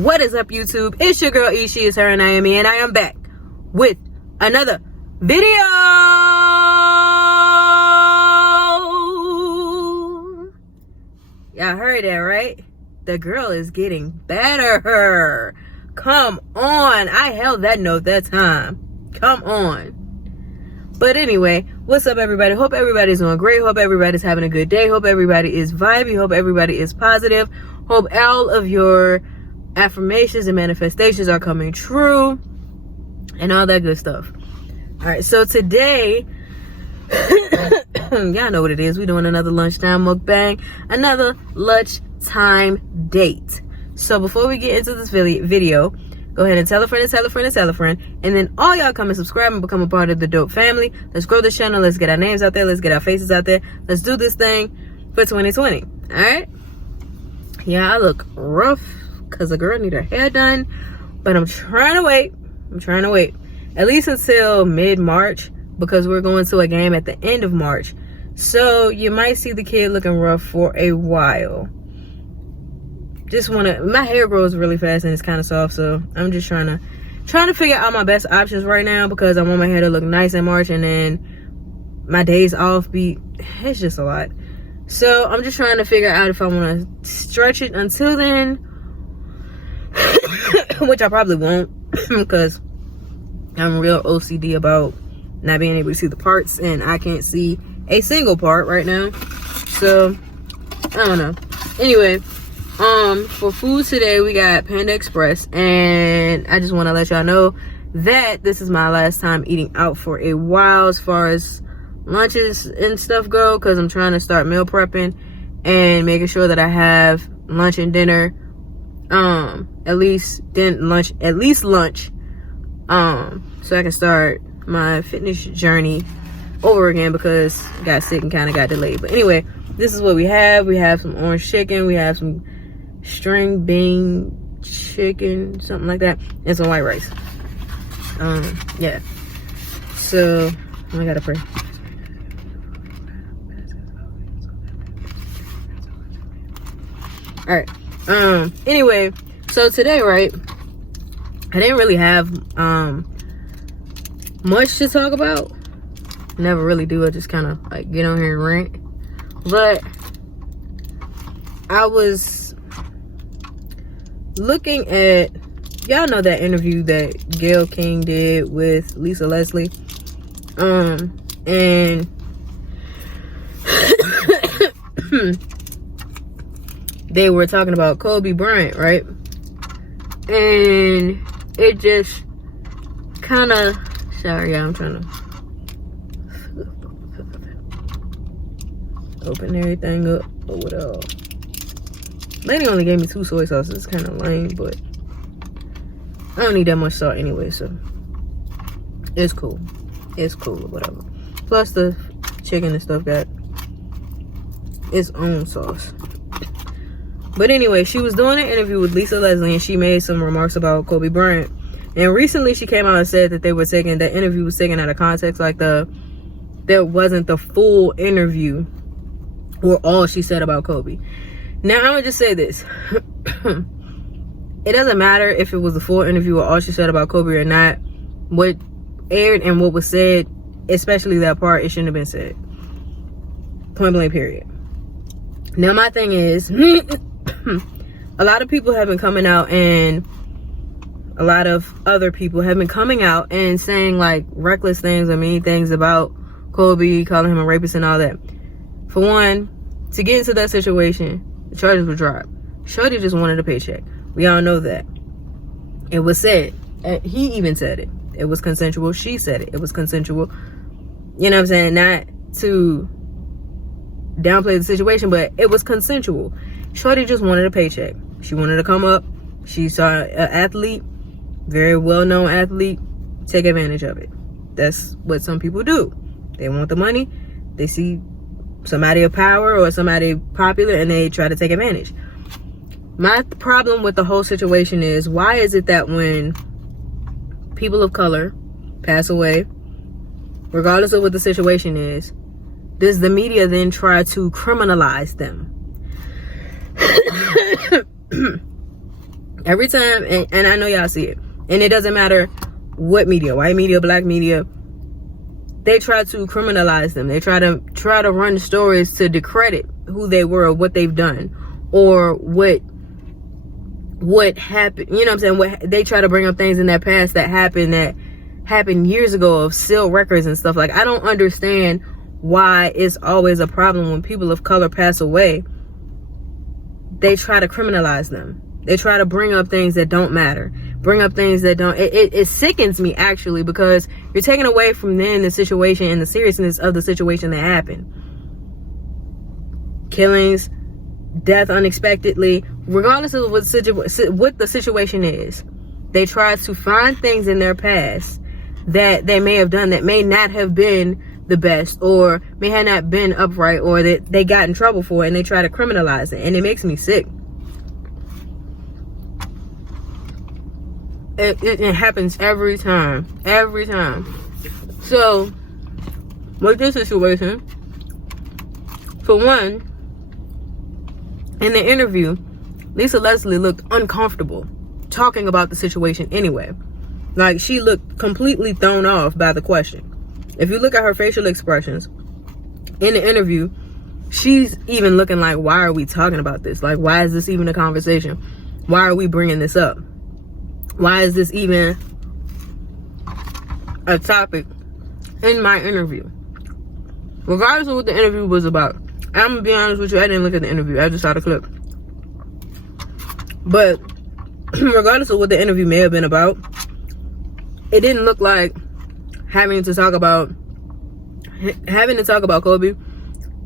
What is up, YouTube? It's your girl E, she is her, and I am me, and I am back with another video. Y'all heard that, right? The girl is getting better. Come on. I held that note that time. Come on. But anyway, what's up, everybody? Hope everybody's doing great. Hope everybody's having a good day. Hope everybody is vibey. Hope everybody is positive. Hope all of your affirmations and manifestations are coming true and all that good stuff. All right, so today, y'all know what it is. We're doing another lunchtime mukbang, another lunchtime date. So before we get into this video, go ahead and tell a friend and tell a friend and tell a friend, and then all y'all come and subscribe and become a part of the dope family. Let's grow this channel. Let's get our names out there. Let's get our faces out there. Let's do this thing for 2020. All right. Yeah, I look rough because the girl need her hair done, but I'm trying to wait. At least until mid-March, because we're going to a game at the end of March. So you might see the kid looking rough for a while. My hair grows really fast and it's kind of soft, so I'm just trying to figure out my best options right now, because I want my hair to look nice in March, and then my days off it's just a lot. So I'm just trying to figure out if I want to stretch it until then, which I probably won't, because I'm real OCD about not being able to see the parts, and I can't see a single part right now. So I don't know. Anyway, for food today, we got Panda Express, and I just want to let y'all know that this is my last time eating out for a while as far as lunches and stuff go, because I'm trying to start meal prepping and making sure that I have lunch and dinner, at least lunch, so I can start my fitness journey over again, because I got sick and kind of got delayed. But anyway, this is what we have. We have some orange chicken, we have some string bean chicken, something like that, and some white rice. Yeah, so I gotta pray. All right, anyway, so today, right, I didn't really have much to talk about. Never really do. I just kind of like get on here and rant. But I was looking at, y'all know that interview that Gayke King did with Lisa Leslie, and they were talking about Kobe Bryant, right? And it just kind of, sorry, I'm trying to open everything up with lady only gave me 2 soy sauces. It's kind of lame, but I don't need that much salt anyway, so it's cool or whatever. Plus the chicken and stuff got its own sauce. But anyway, she was doing an interview with Lisa Leslie, and she made some remarks about Kobe Bryant. And recently she came out and said that that interview was taken out of context, like that wasn't the full interview or all she said about Kobe. Now, I'm gonna just say this. It doesn't matter if it was a full interview or all she said about Kobe or not. What aired and what was said, especially that part, it shouldn't have been said. Point blank, period. Now, my thing is, a lot of people have been coming out, and a lot of other people have been coming out and saying like reckless things and mean things about Kobe, calling him a rapist and all that. For one, to get into that situation, the charges were dropped. Shorty just wanted a paycheck. We all know that. It was said. He even said it. It was consensual. She said it. It was consensual. You know what I'm saying? Not to downplay the situation, but it was consensual. Shorty just wanted a paycheck. She wanted to come up. She saw an athlete, very well-known athlete, take advantage of it. That's what some people do. They want the money. They see somebody of power or somebody popular, and they try to take advantage. My problem with the whole situation is, why is it that when people of color pass away, regardless of what the situation is, does the media then try to criminalize them? Every time, and I know y'all see it, and it doesn't matter what media, white media, black media, they try to criminalize them. They try to run stories to discredit who they were, or what they've done, or what happened. You know what I'm saying? They try to bring up things in their past that happened years ago, of sealed records and stuff. Like, I don't understand why it's always a problem when people of color pass away. They try to criminalize them. They try to bring up things that don't matter, bring up things that don't. It sickens me, actually, because you're taking away from then the situation and the seriousness of the situation that happened. Killings, death unexpectedly, regardless of what the situation is. They try to find things in their past that they may have done that may not have been the best, or may have not been upright, or that they got in trouble for it, and they try to criminalize it, and it makes me sick. It happens every time. So with this situation, for one, in the interview, Lisa Leslie looked uncomfortable talking about the situation anyway. Like, she looked completely thrown off by the question. If you look at her facial expressions in the interview, she's even looking like, why are we talking about this? Like, why is this even a conversation? Why are we bringing this up? Why is this even a topic in my interview? Regardless of what the interview was about. I'm gonna be honest with you, I didn't look at the interview. I just saw the clip. But regardless of what the interview may have been about, it didn't look like having to talk about Kobe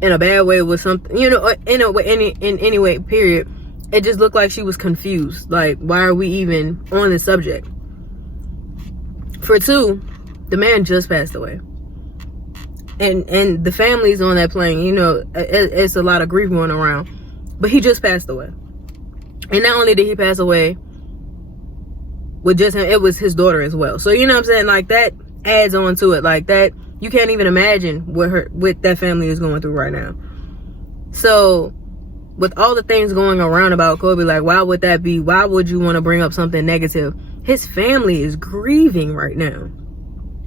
in a bad way was something, you know, in any way, period. It just looked like she was confused. Like, why are we even on this subject? For two, the man just passed away. And the family's on that plane, you know, it's a lot of grief going around. But he just passed away. And not only did he pass away with just him, it was his daughter as well. So, you know what I'm saying? Like, that adds on to it. Like, that, you can't even imagine what that family is going through right now. So, with all the things going around about Kobe, like, why would that be? Why would you want to bring up something negative? His family is grieving right now.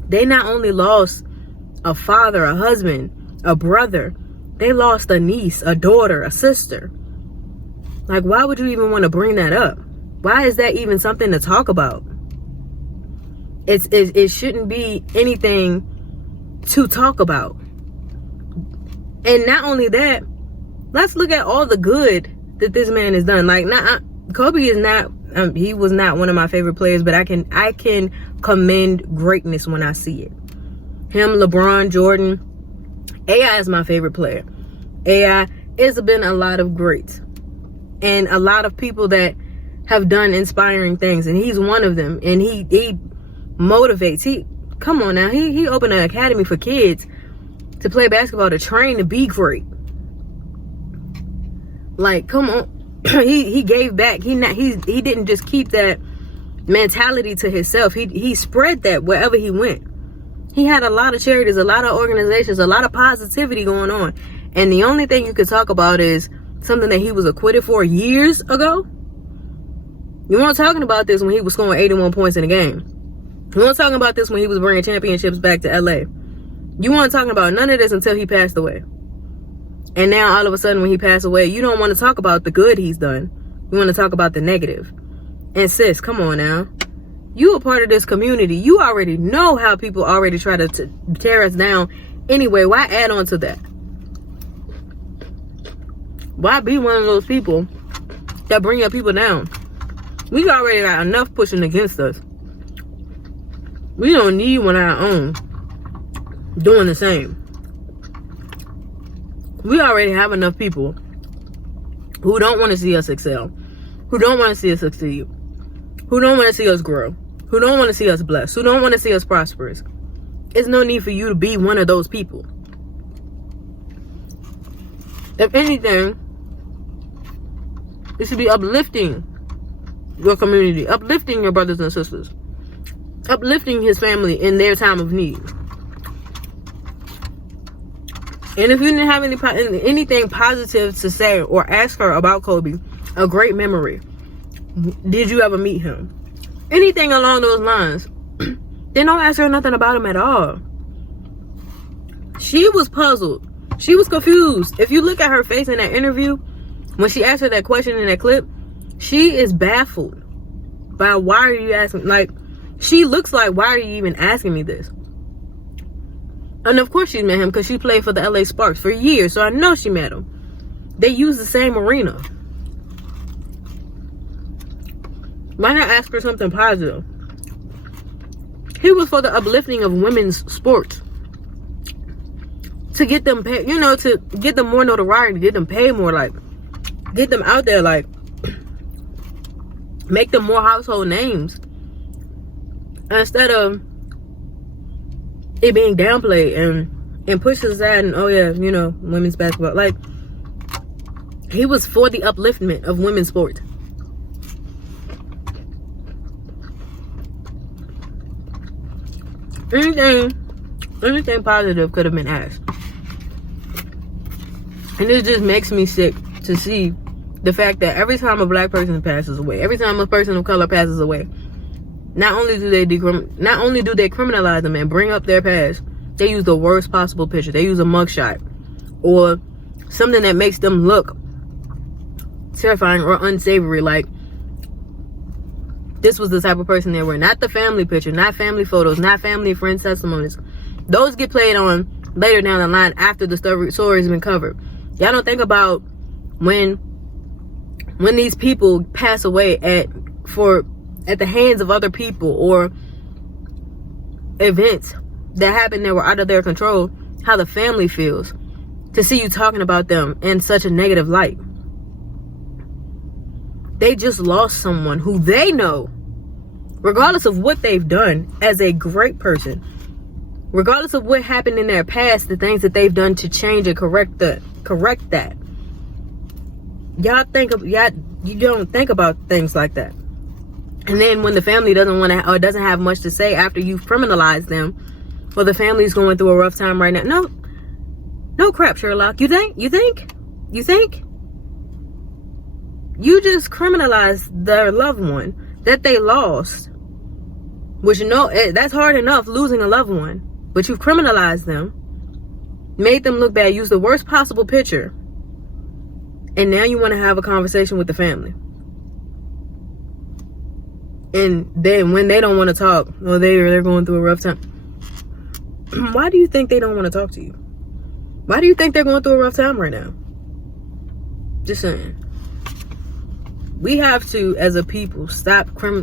They not only lost a father, a husband, a brother, they lost a niece, a daughter, a sister. Like, why would you even want to bring that up? Why is that even something to talk about? It shouldn't be anything to talk about. And not only that, let's look at all the good that this man has done. Like, Kobe is not, he was not one of my favorite players, but I can commend greatness when I see it. Him, LeBron, Jordan. AI is my favorite player. AI has been a lot of greats. And a lot of people that have done inspiring things. And he's one of them. And he motivates. Come on now. He opened an academy for kids to play basketball, to train to be great. Like, come on. he gave back. He didn't just keep that mentality to himself. He spread that wherever he went. He had a lot of charities, a lot of organizations, a lot of positivity going on. And the only thing you could talk about is something that he was acquitted for years ago. You weren't talking about this when he was scoring 81 points in a game. You weren't talking about this when he was bringing championships back to LA. You weren't talking about none of this until he passed away. And now all of a sudden when he passed away, you don't want to talk about the good he's done. You want to talk about the negative. And sis, come on now. You a part of this community. You already know how people already try to tear us down. Anyway, why add on to that? Why be one of those people that bring your people down? We already got enough pushing against us. We don't need one of our own doing the same. We already have enough people who don't want to see us excel, who don't want to see us succeed, who don't want to see us grow, who don't want to see us blessed, who don't want to see us prosperous. There's no need for you to be one of those people. If anything, it should be uplifting your community, uplifting your brothers and sisters, uplifting his family in their time of need. And if you didn't have anything positive to say or ask her about Kobe, a great memory, Did you ever meet him? Anything along those lines. They don't ask her nothing about him at all. She was puzzled. She was confused. If you look at her face in that interview, when she asked her that question in that clip, she is baffled by why are you asking? Like, she looks like, why are you even asking me this? And of course she met him because she played for the LA Sparks for years, so I know she met him. They use the same arena. Why not ask for something positive? He was for the uplifting of women's sports. To get them paid, you know, to get them more notoriety, get them paid more, like, get them out there, like, make them more household names. Instead of it being downplayed and pushed aside and, oh yeah, you know, women's basketball. Like, he was for the upliftment of women's sports. Anything positive could have been asked. And it just makes me sick to see the fact that every time a black person passes away, every time a person of color passes away, not only do they criminalize them and bring up their past, they use the worst possible picture. They use a mugshot or something that makes them look terrifying or unsavory. Like, this was the type of person they were. Not the family picture, not family photos, not family and friends testimonies. Those get played on later down the line after the story has been covered. Y'all don't think about when these people pass away at the hands of other people or events that happen that were out of their control, how the family feels to see you talking about them in such a negative light. They just lost someone who they know, regardless of what they've done, as a great person, regardless of what happened in their past, the things that they've done to change and correct that. You don't think about things like that. And then when the family doesn't want to or doesn't have much to say after you've criminalized them, or the family's going through a rough time right now. No crap, Sherlock. You think? You just criminalized their loved one that they lost. Which, you know, that's hard enough, losing a loved one. But you've criminalized them, made them look bad, used the worst possible picture, and now you want to have a conversation with the family. And then when they don't want to talk, or they're going through a rough time, why do you think they don't want to talk to you? Why do you think they're going through a rough time right now? Just saying. We have to, as a people,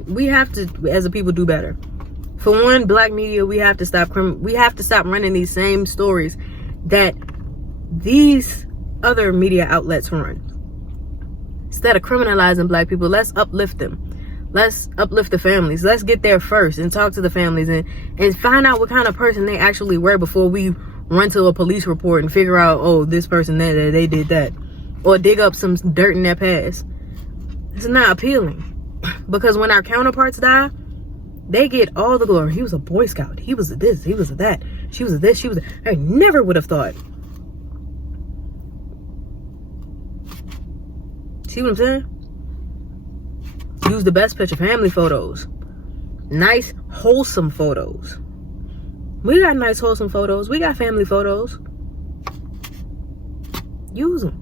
we have to, as a people, do better. For one, black media, we have to stop running these same stories that these other media outlets run. Instead of criminalizing black people, let's uplift them. Let's uplift the families. Let's get there first and talk to the families and find out what kind of person they actually were before we run to a police report and figure out, oh, this person they did that. Or dig up some dirt in their past. It's not appealing. Because when our counterparts die, they get all the glory. He was a Boy Scout. He was a this. He was a that. She was a this. She was a... I never would have thought. See what I'm saying? Use the best picture. Family photos. Nice, wholesome photos. We got nice, wholesome photos. We got family photos. Use them.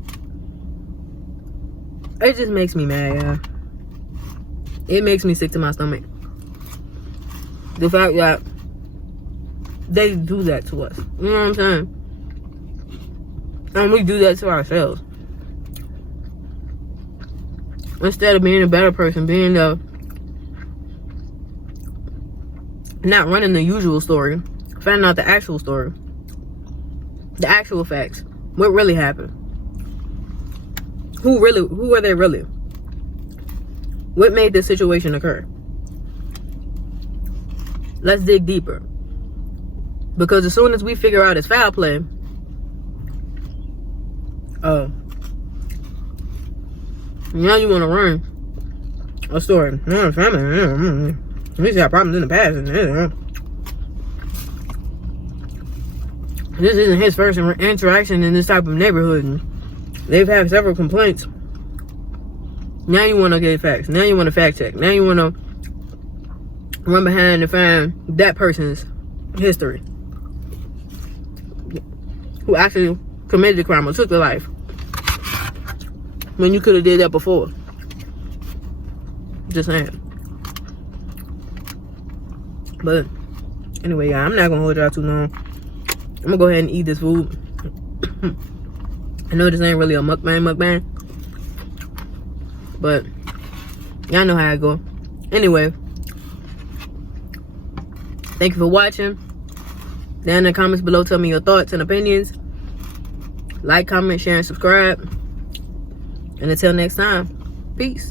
It just makes me mad, yeah. It makes me sick to my stomach. The fact that they do that to us. You know what I'm saying? And we do that to ourselves. Instead of being a better person, being not running the usual story, finding out the actual story, the actual facts, what really happened, who are they really, what made this situation occur. Let's dig deeper, because as soon as we figure out it's foul play, now you want to run a story. Family. We used to have problems in the past. This isn't his first interaction in this type of neighborhood. They've had several complaints. Now you want to get facts. Now you want to fact check. Now you want to run behind and find that person's history, who actually committed the crime or took the life, when you could have did that before. Just saying. But anyway, yeah, I'm not gonna hold y'all too long. I'm gonna go ahead and eat this food. I know this ain't really a mukbang, but y'all know how I go. Anyway, thank you for watching. Down in the comments below, tell me your thoughts and opinions. Like, comment, share, and subscribe. And until next time, peace.